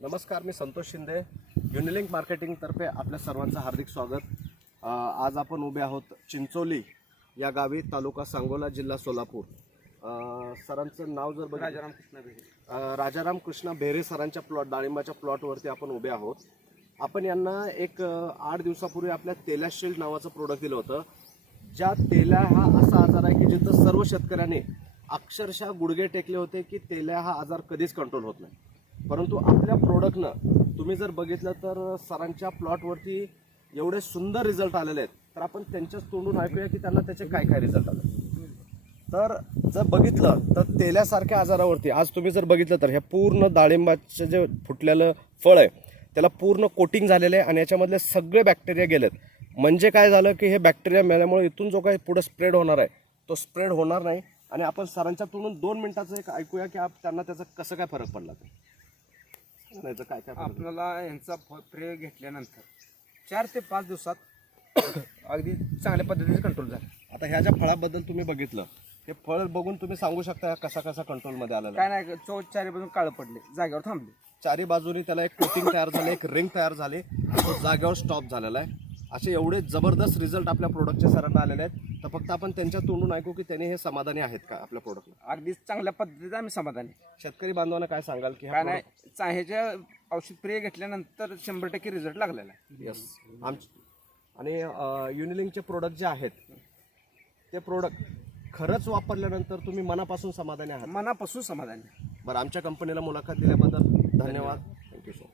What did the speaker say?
नमस्कार, मी संतोष शिंदे. युनिलिंक मार्केटिंगतर्फे आपल्या सर्वांचं हार्दिक स्वागत. आज आपण उभे आहोत चिंचोली या गावी, तालुका सांगोला, जिल्हा सोलापूर. सरांचं नाव जर बघितलं, राजाराम कृष्णा बेहरे सरांच्या डाळिंबाच्या प्लॉटवरती आपण उभे आहोत. आपण यांना एक 8 दिवसापूर्वी आपल्या तेल्या शिल्ड नावाचं प्रोडक्ट दिलं होतं. ज्या तेल्या हा असा आजार आहे की जिथं सर्व शेतकऱ्यांनी अक्षरशः गुडघे टेकले होते की तेल्या हा आजार कधीच कंट्रोल होत नाही. परंतु आपल्या प्रोडक्टनं तुम्ही जर बघितलं तर सरांच्या प्लॉटवरती एवढे सुंदर रिझल्ट आलेले आहेत. तर आपण त्यांच्याच तोंडून ऐकूया की त्यांना त्याचे काय काय रिझल्ट आले. तर जर बघितलं तर तेल्यासारख्या आजारावरती आज तुम्ही जर बघितलं तर हे पूर्ण डाळिंबाचं जे फुटलेलं फळ आहे त्याला पूर्ण कोटिंग झालेलं आहे आणि याच्यामधले सगळे बॅक्टेरिया गेलेत. म्हणजे काय झालं की हे बॅक्टेरिया मेल्यामुळे इथून जो काही पुढे स्प्रेड होणार आहे तो स्प्रेड होणार नाही. आणि आपण सरांच्या तोंडून 2 मिनिटाचं एक ऐकूया की त्यांना त्याचा कसं काय फरक पडला. काय काय आपल्याला यांचा प्रयोग घेतल्यानंतर 4 ते 5 दिवसात अगदी चांगल्या पद्धतीने कंट्रोल झाला. आता ह्या ज्या फळाबद्दल तुम्ही बघितलं, हे फळ बघून तुम्ही सांगू शकता कसा कसा कंट्रोलमध्ये आलेला. काय नाही, चारी बाजून काळं पडले, जागेवर थांबले. चारी बाजूनी त्याला एक कोटिंग तयार झालं, एक रिंग तयार झाली, तो जागेवर स्टॉप झालेला आहे. असे एवढे जबरदस्त रिझल्ट आपल्या प्रोडक्टचे सरांना आलेले आहेत. तर फक्त आपण त्यांच्या तोंडून ऐकू की त्यांनी हे समाधानी आहेत का आपल्या प्रोडक्टला. अगदी चांगल्या पद्धतीने आम्ही समाधानी. शेतकरी बांधवांना काय सांगाल की काय नाही, ह्याच्या औषध प्रयोग घेतल्यानंतर 100% रिझल्ट लागलेला आहे. यस. आणि युनिलिंकचे प्रोडक्ट जे आहेत ते प्रोडक्ट खरंच वापरल्यानंतर तुम्ही मनापासून समाधानी आहात? मनापासून समाधानी. बरं, आमच्या कंपनीला मुलाखत दिल्याबद्दल धन्यवाद. Thank you so much.